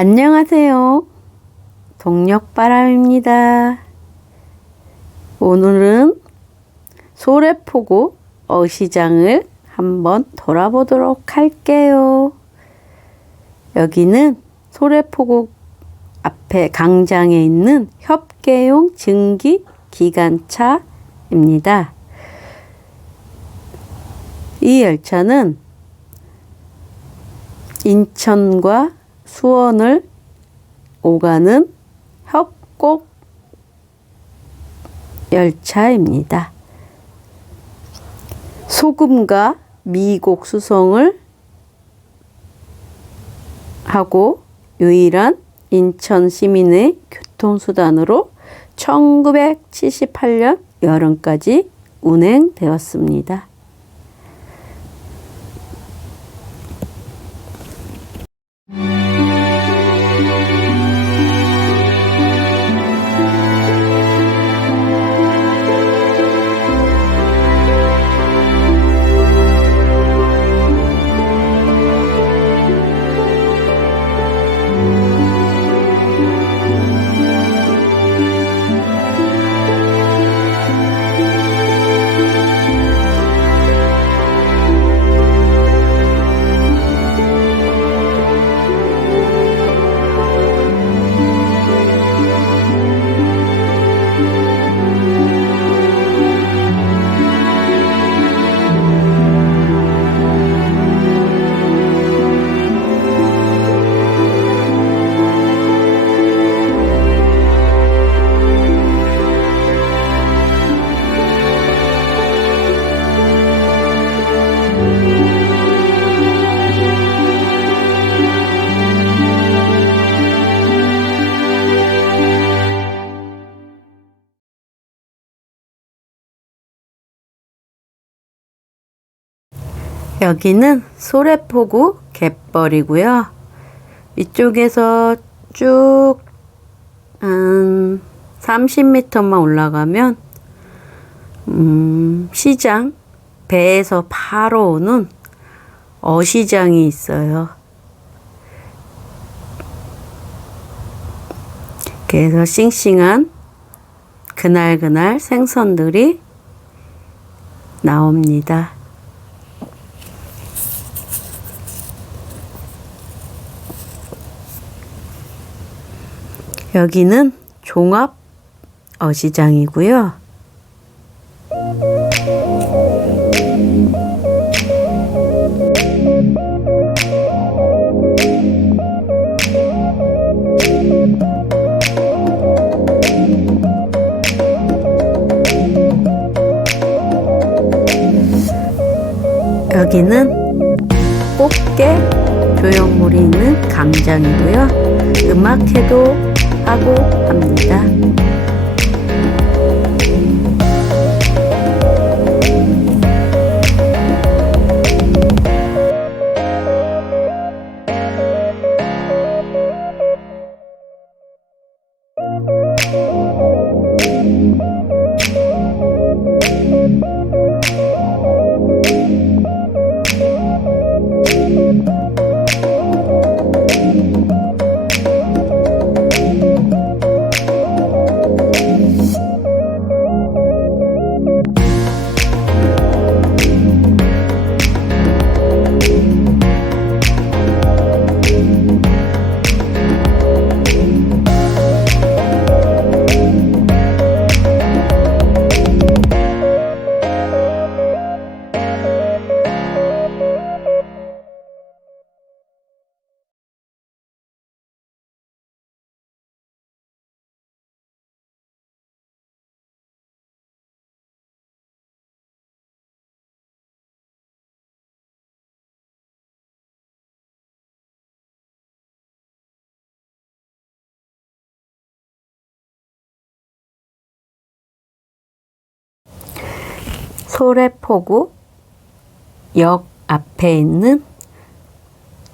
안녕하세요. 동력바람입니다. 오늘은 소래포구 어시장을 한번 돌아보도록 할게요. 여기는 소래포구 앞에 강장에 있는 협계용 증기 기관차입니다. 이 열차는 인천과 수원을 오가는 협곡 열차입니다. 소금과 미곡 수송을 하고 유일한 인천 시민의 교통수단으로 1978년 여름까지 운행되었습니다. 여기는 소래포구 갯벌이고요. 이쪽에서 쭉, 한 30m만 올라가면, 음, 시장, 배에서 바로 오는 어시장이 있어요. 그래서 싱싱한 그날그날 생선들이 나옵니다. 여기는 종합 어시장이고요. 여기는 꽃게 조형물이 있는 강장이고요. 음악회도 하고 합니다. 소래포구 역 앞에 있는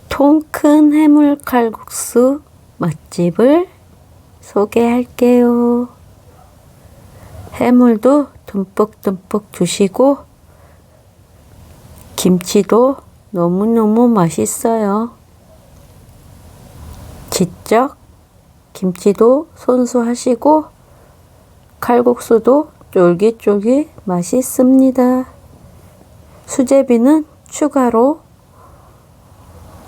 통큰 해물 칼국수 맛집을 소개할게요. 해물도 듬뿍듬뿍 주시고 김치도 너무너무 맛있어요. 지적 김치도 손수하시고 칼국수도 쫄깃쫄깃 맛있습니다. 수제비는 추가로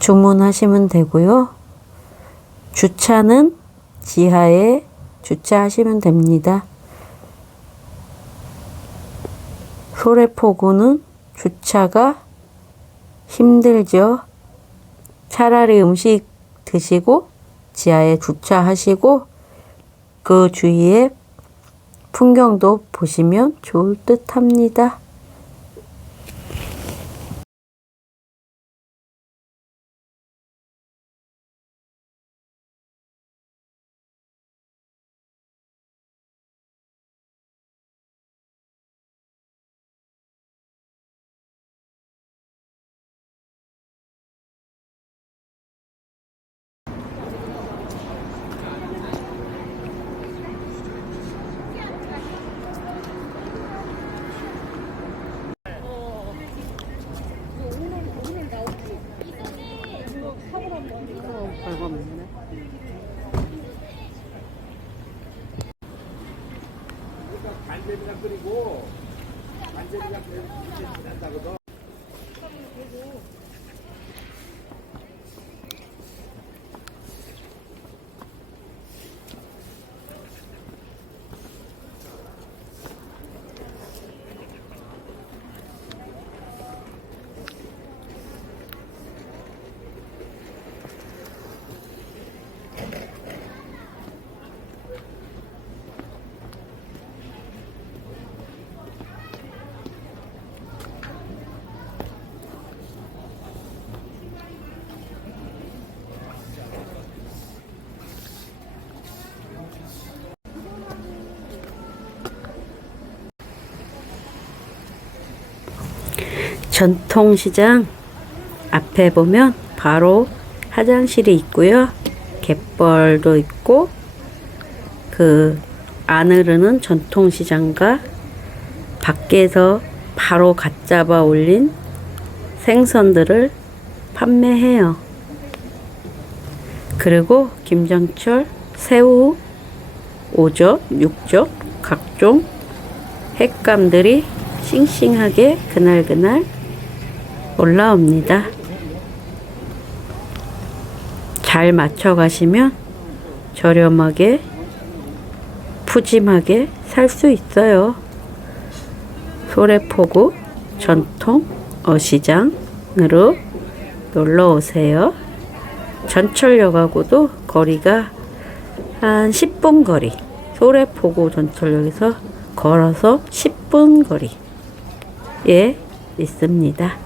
주문하시면 되고요. 주차는 지하에 주차하시면 됩니다. 소래포구는 주차가 힘들죠. 차라리 음식 드시고 지하에 주차하시고 그 주위에 풍경도 보시면 좋을 듯 합니다. 그러니까 간절이랑 끓이고 간절이랑 끓이고 지난다거든 전통시장 앞에 보면 바로 화장실이 있고요. 갯벌도 있고 그 안으로는 전통시장과 밖에서 바로 갓 잡아 올린 생선들을 판매해요. 그리고 김장철 새우, 오젓, 육젓, 각종 횟감들이 싱싱하게 그날그날 올라옵니다. 잘 맞춰 가시면 저렴하게 푸짐하게 살 수 있어요. 소래포구 전통 어시장으로 놀러 오세요. 전철역하고도 거리가 한 10분 거리. 소래포구 전철역에서 걸어서 10분 거리에 있습니다.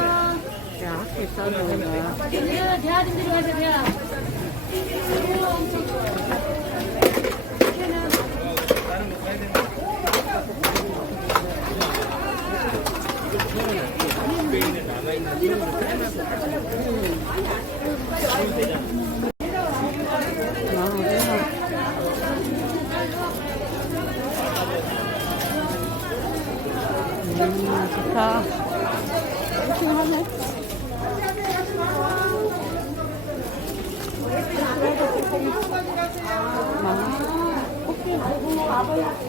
대하 네.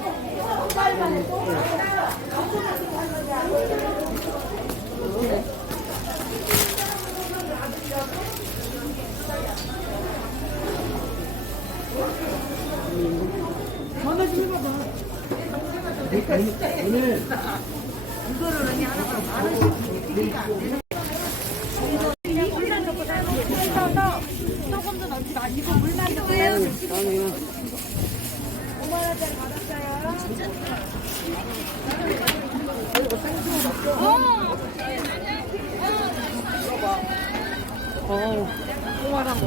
오늘 이거를 하나가 만 원씩 이렇게 안 어 우, 꼬마란 거.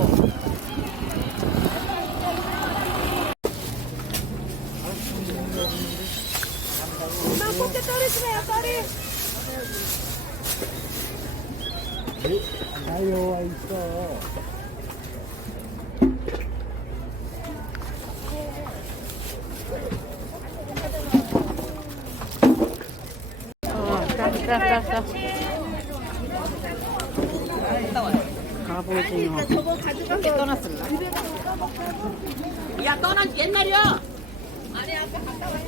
나 꽃게 떨어지네 요, 떨 이. 나요와 있 어. 자, 떠났을라. 야 떠난 옛날이야. 아니 아까 갔다 왔어.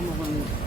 먹었는데.